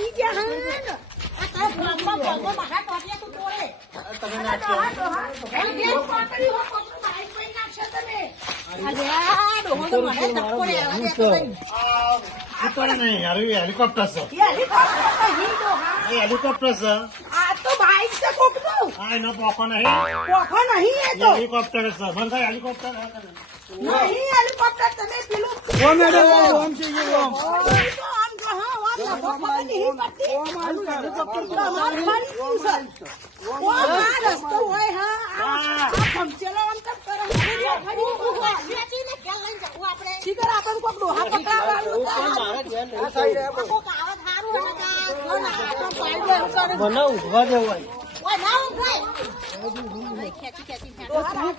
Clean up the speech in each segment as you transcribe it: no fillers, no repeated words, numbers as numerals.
આવી ગયા હે આ તો ભગવાન ભગવાન મારા ટોટિયા તું તોડે તમે નાખ્યો એ પાકડી હો પકડો બાઈક પઈ નાખશે તમે અરે આ ડોહો તો મને ધક્કો રે આવા દે તો ઉપર નહીં યાર હેલિકોપ્ટર છે હેલિકોપ્ટર હી ડોહા એ હેલિકોપ્ટર છે આ તો બાઈક છે કોકનું આ એનો પોકો નહીં નહીં એ તો હેલિકોપ્ટર છે મને કઈ હેલિકોપ્ટર નહીં હેલિકોપ્ટર તમે પેલું ઓ મેડમ ઓમ છે એ ઓમ આમ જો હા વાત ભગવાન નહીં પડતી તમાર ખાલી શું છે ઓ આ રસ્તો હોય હા આ ભમચેલો આમ તમ કરો વેચીને કે લઈ જાવ આપણે શીખર આપણ કોક ડોહા પકડાવાનું આ સાઈડ હે કોક આવત હારું હે તો સાઈડ લે ઉતારે મને ઉભા દેવાય ઓય ના ઉભાઈ ખેંચી ખેંચી ડોહા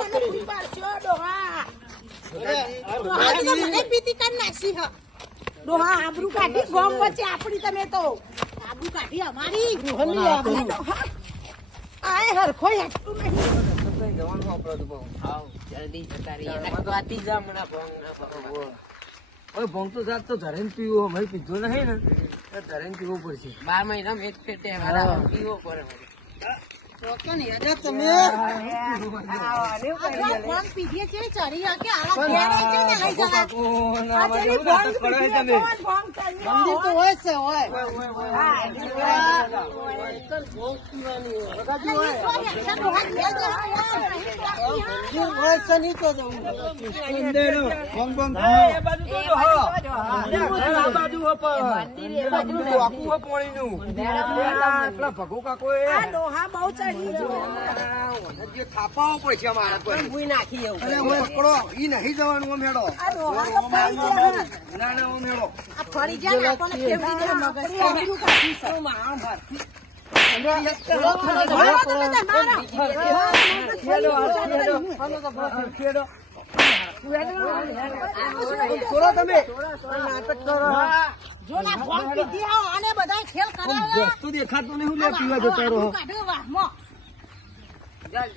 પકડી પાડ્યો ડોહા મને પીતી કર નાખી હ ડોહા આબરૂ કાઢી ગોમ વચ્ચે આપડી તમે તો આબરૂ કાઢી અમારી ગૃહની આબરૂ ડોહા આય હરખો હેટતું નહીં જવાનું આપણો તો બહુ આવ જલ્દી જતા રહીએ વાતી જા મને ભંગ ના બહુ ઓય ભંગ તો જાત તો ધરેન પીવો અમે પીધો નહીં ને તો ધરેન પીવો પડશે 12 મહિના એક ફેટે મારા પીવો પડે કોકન યાદ તમે ફોન પીધીએ છે ચડી કે આલા ઘેરે છે ને લઈ જવા આ ચડી ફોન પીધીએ તમે ફોન કરી તો હોય છે હોય ભગો કાકો ડોહા બહુ ચડી જે થાપાઓ પડશે મારા કોઈ ભૂઈ નાખી એવું અરે ઓય પકડો ઈ નહીં જવાનું મેળો આ ડોહા તો પાઈ ગયા ના ના ઓ મેળો આ ફરી જાય ને આપણને ફેવરી દે મગજ આબરૂ કાઢી છે મારા ભર છોડો તમે નાટક કરો જો ના ફોન પીધી આવો આને બધા ખેલ કરાવે વસ્તુ દેખાતું નહીં હું લે પીવા જતો રહો કાઢો વાહમો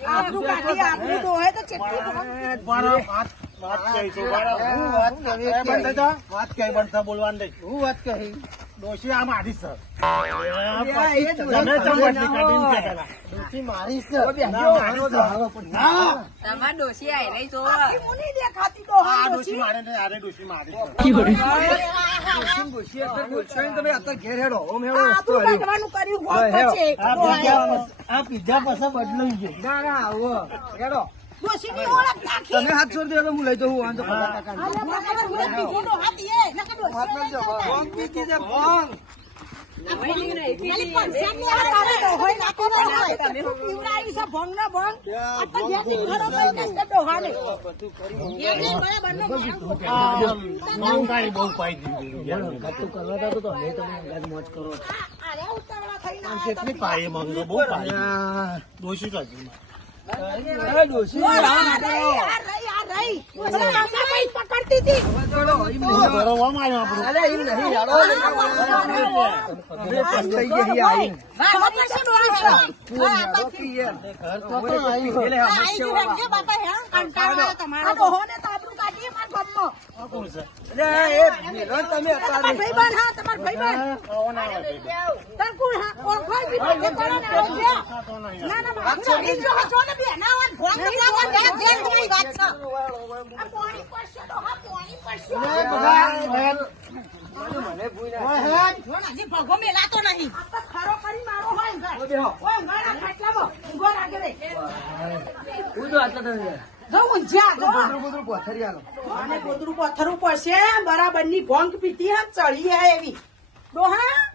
આબરૂ કાઢી આબરૂ તો હોય તો ચેટલી વાત કહી છો વાત કઈ બનતા બોલવાનું નહીં હું વાત કહી ડોશી આ મારી સર તમે મારી તમાર ડોસી આઈ રહી તો મુની દેખાતી ડોહા આ ડોશી ડોશી મારે ને આરે ડોશી મારી તમે અત્યારે ઘેર હેડો ઓમ હેડો આબરૂ કાઢવાનું કર્યું હોત પછી આ પીઝા પાછા બદલાઈ ગયો ના ના આવો હેડો ડોશીની ઓળખ નાખી તમે હાથ છોડી દેલો હું લઈ દઉં વાંધો અરે મારા ઘરે પીધો ડોહા દીએ નકર ડોશી પીતી છે ભોંગ બહુ પાઈ દીધું કેટલી પાઈ મંગો બહુ પાઈ ડોશી કાઢી પકડતી હતી ભરવામાં આવ્યો ભગો મેલાતો નહીં ખરો કરી મારો ગોદરું પથરું પડશે બરાબર ની ભોંગ પીતી હા ચડી હે એવી ડોહા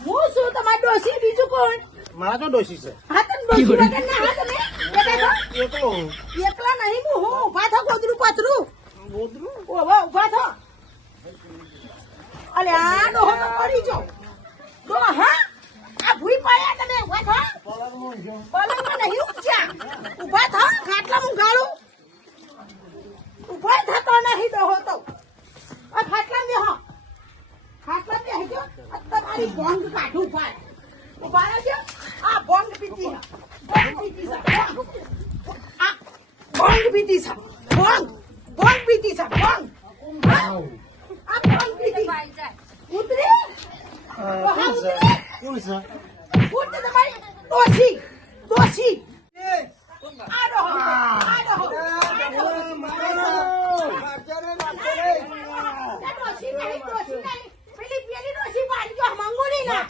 હું શું તમારી ડોસી બીજું કોણ મારા તો ડોશી છે હા તમે ડોસી વગર ના હા તમે એકલો એકલા નહીં હું ઉભા થો ગોદરું પથરું ગોદરું ઉભા થો અલે આ ડોહો તો પડી જાઓ ડોહા આ ભૂઈ પડ્યા તમે ઉભા થો પલંગમાં નહીં ઉપજ્યા ઉભા થો ખાટલા હું ગાળું ઉભા થતો નહીં ડોહો તો આ ખાટલા બેહો ખાટલા બેહી ગયો તમારી ભોંગ કાઢું પાડ ઉભા રહેજો આ ભોંગ પીતી ભોંગ પીતી આ ભોંગ પીતી ભોંગ પીતી ભોંગ આ ભોંગ પીતી કોણ છે કોણ છે ફૂટ તો તમારી ડોશી ડોશી આ ડોહો આ ડોહો ડોશી નહીં પેલી પેલી ડોશી પાડી જો મંગોલી ના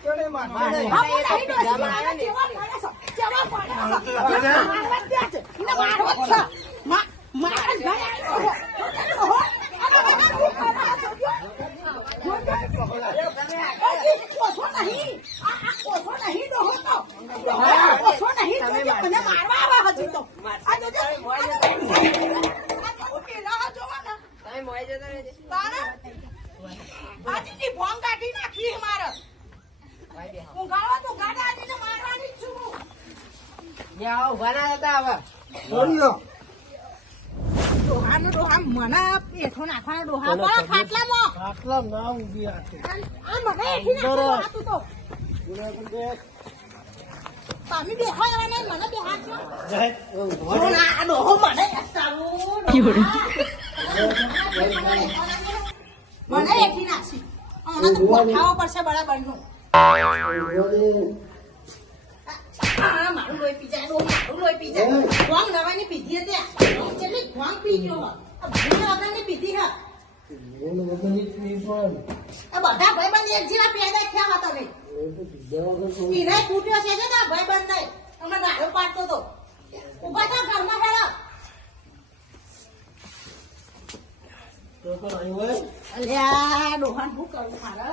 ભોંગ કાઢી નાખી મારે ઊંઘાડવા તો ગાડા આવીને મારવાની જ છું જાઓ ભણા હતા હવે ડોહાનો ડોહા મને પેઠો નાખવાનો ડોહા પણ ખાટલામાં આટલા ના ઊંઘી આટલી આ મને એથી નાખવાનું તો તમે બેહાય અને મને બેહાડશો ના આ ડોહો મને મને એથી નાખશી આને તો ખાવા પડશે બરાબર નું મારું લોહી પી જાય મારું લોહી પી જાય ભોંગ નવાની પીધી હતી કેટલી ભોંગ પી ગયો ભૂલ વગરની પીધી હા બધા ભાઈબંધ એક જેવા પેદા થયા હતા તમે પીરાય ફૂટ્યો છે ને ભાઈબંધ નહીં તમને ગાળો પાડતો તો ઉભા થા ઘરમાં ફેરા અલ્યા ડોહાન શું કરું મારે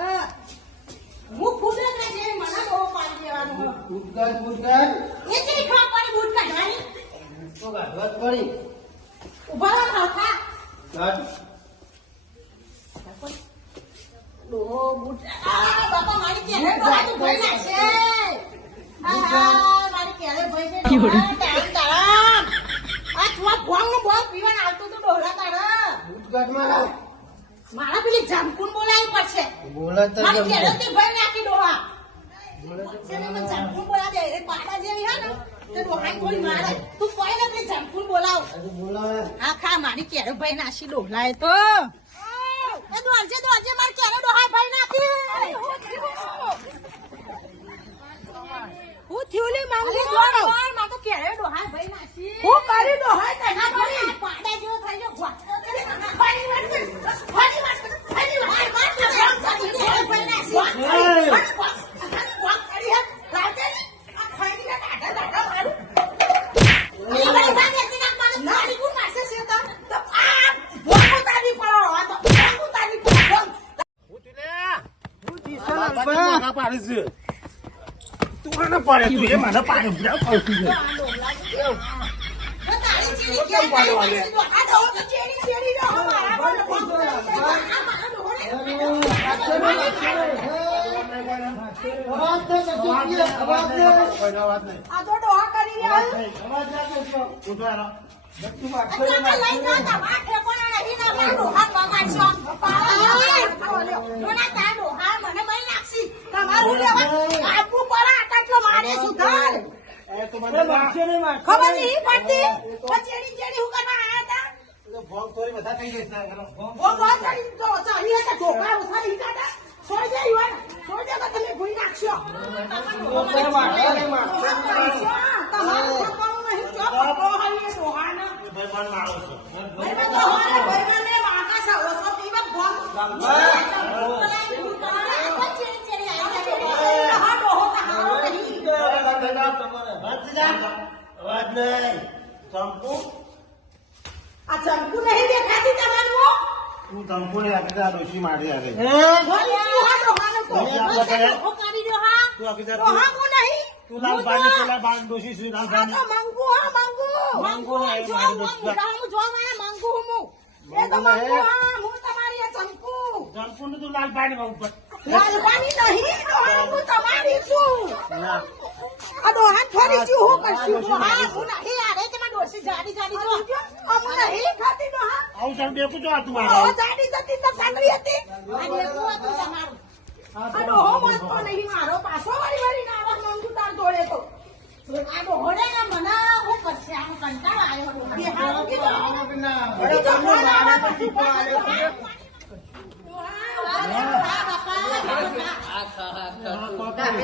હું ફૂટે ને છે મને ડોહો પાડી દેવાનો એ છે ખા પાડી બૂટ કાઢવાની ઉભા રહો ખાખા ડોહો બૂટ બાપા મારી કેને ડોહા તું ભઈ નાખશે મારી કેને ભઈ છે તારામ આ તું ભોંગ નું ભોંગ પીવાના આવતો તો ડોહરા તારા મારા પેલી જામકુન બોલાવી પડશે મારી કેને તે ભઈ નાખી ડોહા જામકુન બોલા દે રે પાડા જેવી હે ને તે ડોહા કોઈ મારે તું કોઈ ને પેલી જામકુન બોલાવ હા ખા મારી કેને ભઈ નાખી ડોહલાય તો એ દોરજે માર કેને ડોહા ભઈ નાખી હું થયોલે માંગી જોડો માં તો કેને ડોહા ભઈ નાખી હું કરી ડોહા તના કરી પાડા જેવો થઈ ગયો ઘોટ ફરી વાત ખબર નહીં પડતી ચેડી ચેડી હું કરવા આયા હતા ભોંગ થોડી બધા થઈ જશે છોડી દે તમે ભૂલી નાખશો અવાજ નહીં ચંપુ આ ચંપુ નહીં દેખાતી તમારું તું ચંપુ ને આપી ડોશી મારી આવે તું લાલ બાને પેલા બાન ડોશી શ્રી લાલ બાને ચંપુ ને તું લાલ બાને ઉપર લાલવાની નહીં તમારી શું આ ડોહા થોડી શું હું કરશું ડોહા હું નહીં આ રે તમાર ડોસી જાડી જાડી જો અમુ નહીં ખાતી ડોહા આવું ચાલ દેખું તો આ તું ઓ જાડી જતી તો સાંગરી હતી આ દેખું હતું તમારું આ ડોહો મસ્તો નહીં મારો પાછો વાળી નાવા માંગુ તાર જોડે તો આ ડોહો ને મને હું કરશે આમ કંટાળો આવ્યો બે હારો કીધો તો ફોન આવે પછી ફોન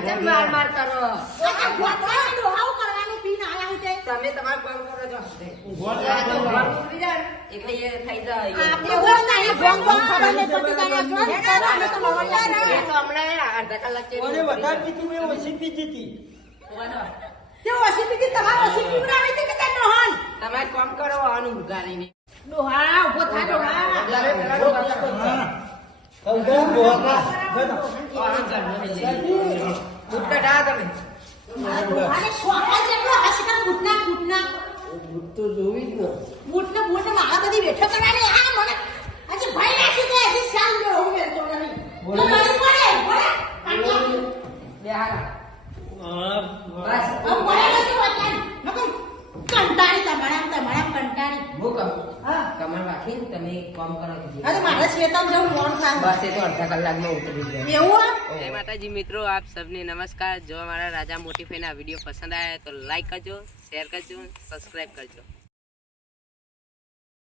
કેમ માર માર કરો આ ગોતરા ડોહાવ કરવાનું પીને આયા હું તે તમે તમાર કામ કરો છો એટલે એ થઈ જાય આપણે ગોતા ને ભોંગ ભોંગ ખબર નહીં પડતી તારા જોન કરો તો મવડા એ તો હમણાં અડધા કલાક છે મને વધારે પીતી મેં ઓછી પીતી હતી તે ઓસી પીતી તમાર ઓસી પીવડાવી હતી કે તે ડોહાન તમે કામ કરો આનું ઉગારીને ડોહા ઉભો થા ડોહા ડોહાને શોખા જેટલો હસકા ઘૂંટના તો જોવી જ ને બૂટને મારા બધી બેઠો કરવાની આ મને હજી ભાઈ નાખી દે હજી શામ જો હું મેં તો નહીં તો મારું પડે બે હારા બસ હવે પડે નથી વાંચન નકર કંટાળી તમારા કંટાળી હું કહું હા કમર રાખીને તમે કામ કરો હવે મારે શ્વેતામ જવું મોન થાય બસ એ તો અડધા કલાકમાં ઉતરી જાય એવું જય માતાજી મિત્રો, આપ સબને નમસ્કાર. જો અમારા રાજા મોટી ફેન આ વિડીયો પસંદ આયા તો લાઈક કરજો, શેર કરજો, સબસ્ક્રાઇબ કરજો.